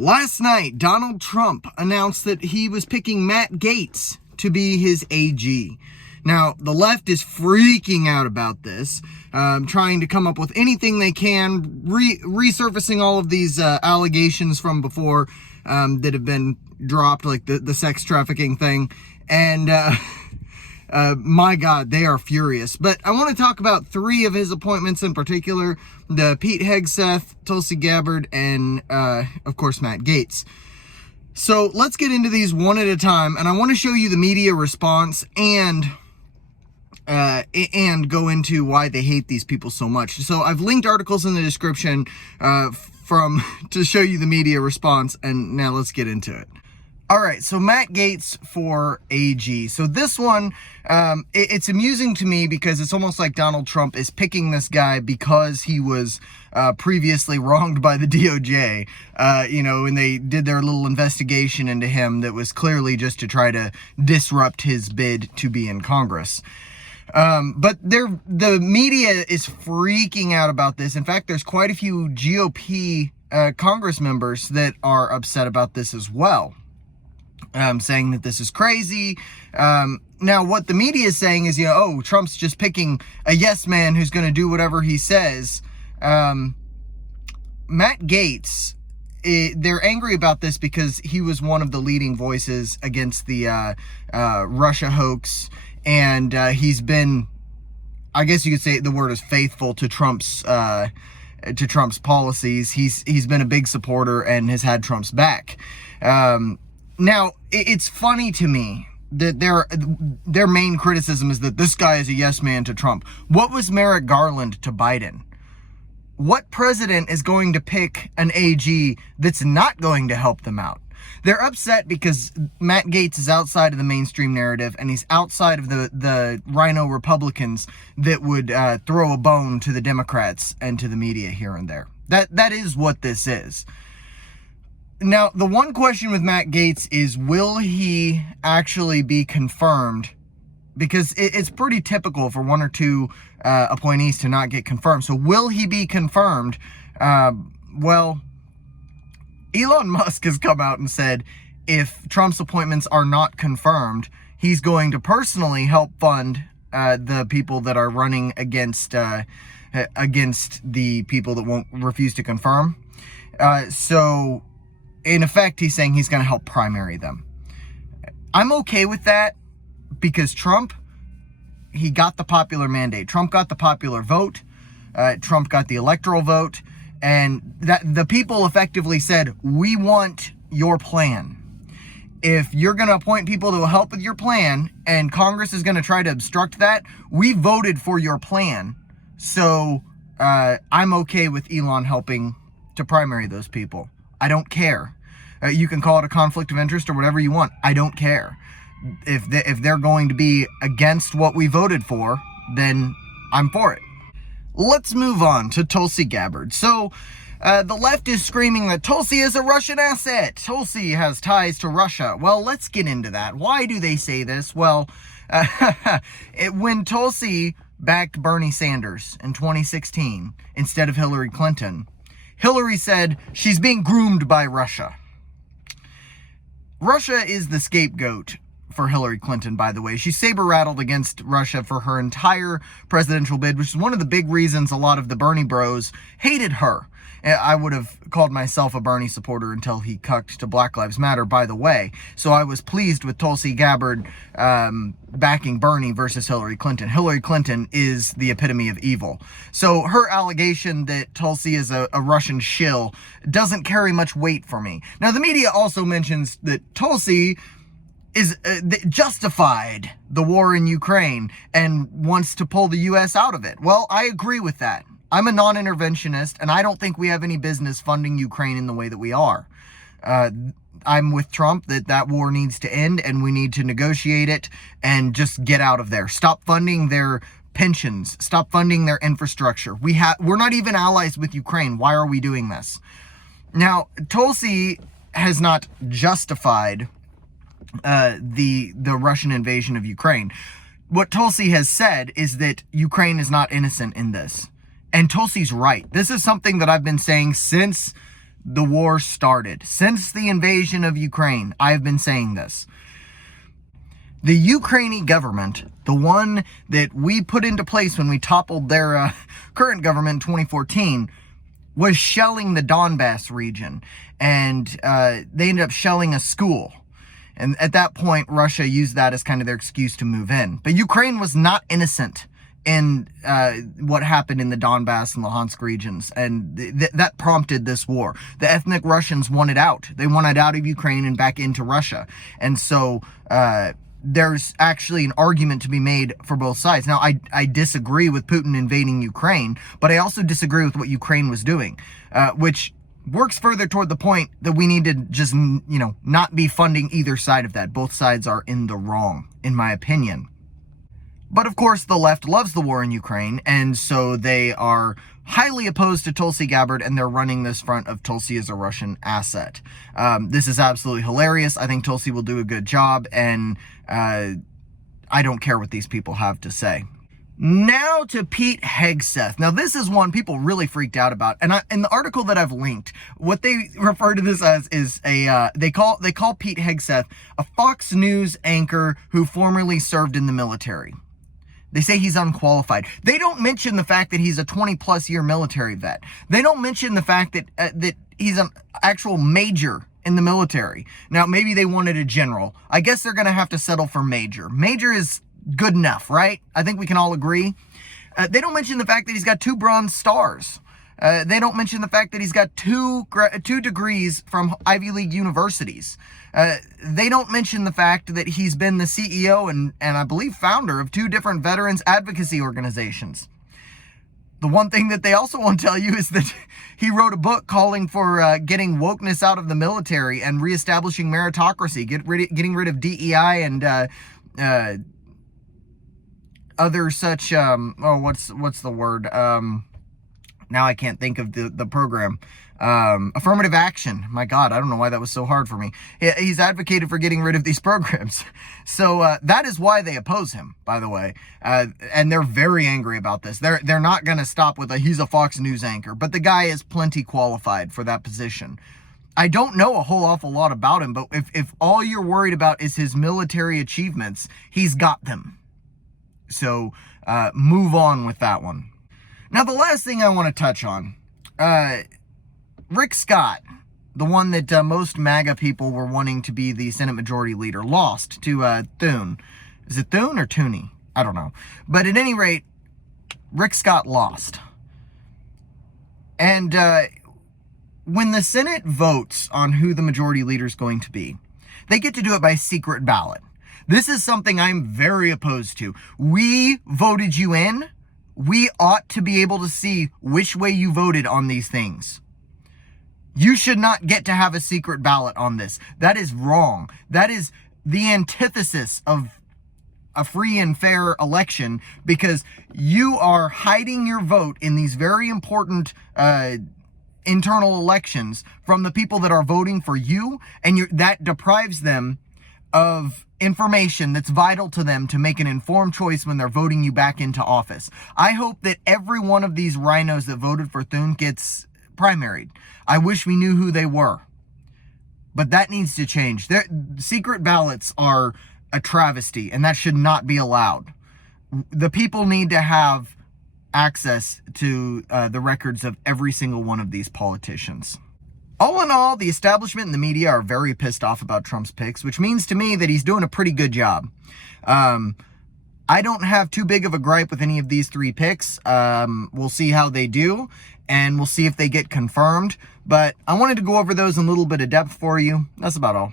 Last night, Donald Trump announced that he was picking Matt Gaetz to be his AG. Now, the left is freaking out about this, trying to come up with anything they can, resurfacing all of these allegations from before that have been dropped, like the sex trafficking thing. And my God, they are furious. But I want to talk about three of his appointments in particular: the Pete Hegseth, Tulsi Gabbard, and of course Matt Gaetz. So let's get into these one at a time, and I want to show you the media response and go into why they hate these people so much. So I've linked articles in the description to show you the media response, and now let's get into it. All right, so Matt Gaetz for AG. So this one, it's amusing to me because it's almost like Donald Trump is picking this guy because he was previously wronged by the DOJ, and they did their little investigation into him that was clearly just to try to disrupt his bid to be in Congress. But the media is freaking out about this. In fact, there's quite a few GOP Congress members that are upset about this as well. Saying that this is crazy. Now, what the media is saying is, Trump's just picking a yes man who's going to do whatever he says. Matt Gaetz, they're angry about this because he was one of the leading voices against the Russia hoax, and he's been, I guess you could say the word is faithful to Trump's policies. He's been a big supporter and has had Trump's back. Now, it's funny to me that their main criticism is that this guy is a yes man to Trump. What was Merrick Garland to Biden? What president is going to pick an AG that's not going to help them out? They're upset because Matt Gaetz is outside of the mainstream narrative, and he's outside of the rhino Republicans that would throw a bone to the Democrats and to the media here and there. That is what this is. Now, the one question with Matt Gaetz is, will he actually be confirmed? Because it's pretty typical for one or two appointees to not get confirmed. So will he be confirmed? Well, Elon Musk has come out and said if Trump's appointments are not confirmed, he's going to personally help fund the people that are running against the people that won't refuse to confirm. So in effect, he's saying he's going to help primary them. I'm okay with that because Trump, he got the popular mandate. Trump got the popular vote. Trump got the electoral vote. And that the people effectively said, we want your plan. If you're going to appoint people that will help with your plan and Congress is going to try to obstruct that, we voted for your plan. So I'm okay with Elon helping to primary those people. I don't care. You can call it a conflict of interest or whatever you want. I don't care. If they're going to be against what we voted for, then I'm for it. Let's move on to Tulsi Gabbard. So the left is screaming that Tulsi is a Russian asset. Tulsi has ties to Russia. Well, let's get into that. Why do they say this? Well, when Tulsi backed Bernie Sanders in 2016 instead of Hillary Clinton, Hillary said she's being groomed by Russia. Russia is the scapegoat for Hillary Clinton, by the way. She saber-rattled against Russia for her entire presidential bid, which is one of the big reasons a lot of the Bernie bros hated her. I would have called myself a Bernie supporter until he cucked to Black Lives Matter, by the way. So I was pleased with Tulsi Gabbard backing Bernie versus Hillary Clinton. Hillary Clinton is the epitome of evil. So her allegation that Tulsi is a Russian shill doesn't carry much weight for me. Now, the media also mentions that Tulsi is justified the war in Ukraine and wants to pull the U.S. out of it. Well, I agree with that. I'm a non-interventionist, and I don't think we have any business funding Ukraine in the way that we are. I'm with Trump that war needs to end, and we need to negotiate it and just get out of there. Stop funding their pensions. Stop funding their infrastructure. We're not even allies with Ukraine. Why are we doing this? Now, Tulsi has not justified the Russian invasion of Ukraine. What Tulsi has said is that Ukraine is not innocent in this. And Tulsi's right. This is something that I've been saying since the war started. Since the invasion of Ukraine, I have been saying this. The Ukrainian government, the one that we put into place when we toppled their current government in 2014, was shelling the Donbass region. And they ended up shelling a school. And at that point, Russia used that as kind of their excuse to move in. But Ukraine was not innocent in what happened in the Donbass and Luhansk regions. And that prompted this war. The ethnic Russians wanted out. They wanted out of Ukraine and back into Russia. And so there's actually an argument to be made for both sides. Now, I disagree with Putin invading Ukraine, but I also disagree with what Ukraine was doing, which works further toward the point that we need to just, not be funding either side of that. Both sides are in the wrong, in my opinion. But of course, the left loves the war in Ukraine, and so they are highly opposed to Tulsi Gabbard, and they're running this front of Tulsi as a Russian asset. This is absolutely hilarious. I think Tulsi will do a good job, and I don't care what these people have to say. Now to Pete Hegseth. Now this is one people really freaked out about, and in the article that I've linked, what they refer to this as is they call Pete Hegseth a Fox News anchor who formerly served in the military. They say he's unqualified. They don't mention the fact that he's a 20-plus year military vet. They don't mention the fact that that he's an actual major in the military. Now, maybe they wanted a general. I guess they're going to have to settle for major. Major is good enough, right? I think we can all agree. They don't mention the fact that he's got 2 Bronze Stars. They don't mention the fact that he's got two degrees from Ivy League universities. They don't mention the fact that he's been the CEO and I believe founder of 2 different veterans advocacy organizations. The one thing that they also won't tell you is that he wrote a book calling for getting wokeness out of the military and reestablishing meritocracy, getting rid of DEI and other such, what's the word? Now I can't think of the program. Affirmative action. My God, I don't know why that was so hard for me. He's advocated for getting rid of these programs. So that is why they oppose him, by the way. And they're very angry about this. They're not going to stop with he's a Fox News anchor. But the guy is plenty qualified for that position. I don't know a whole awful lot about him, but if all you're worried about is his military achievements, he's got them. So move on with that one. Now, the last thing I want to touch on, Rick Scott, the one that most MAGA people were wanting to be the Senate Majority Leader, lost to Thune. Is it Thune or Tooney? I don't know. But at any rate, Rick Scott lost. And when the Senate votes on who the Majority Leader is going to be, they get to do it by secret ballot. This is something I'm very opposed to. We voted you in. We ought to be able to see which way you voted on these things. You should not get to have a secret ballot on this. That is wrong. That is the antithesis of a free and fair election, because you are hiding your vote in these very important internal elections from the people that are voting for you, and that deprives them of information that's vital to them to make an informed choice when they're voting you back into office. I hope that every one of these rhinos that voted for Thune gets primaried. I wish we knew who they were. But that needs to change. Secret ballots are a travesty, and that should not be allowed. The people need to have access to the records of every single one of these politicians. All in all, the establishment and the media are very pissed off about Trump's picks, which means to me that he's doing a pretty good job. I don't have too big of a gripe with any of these 3 picks. We'll see how they do, and we'll see if they get confirmed. But I wanted to go over those in a little bit of depth for you. That's about all.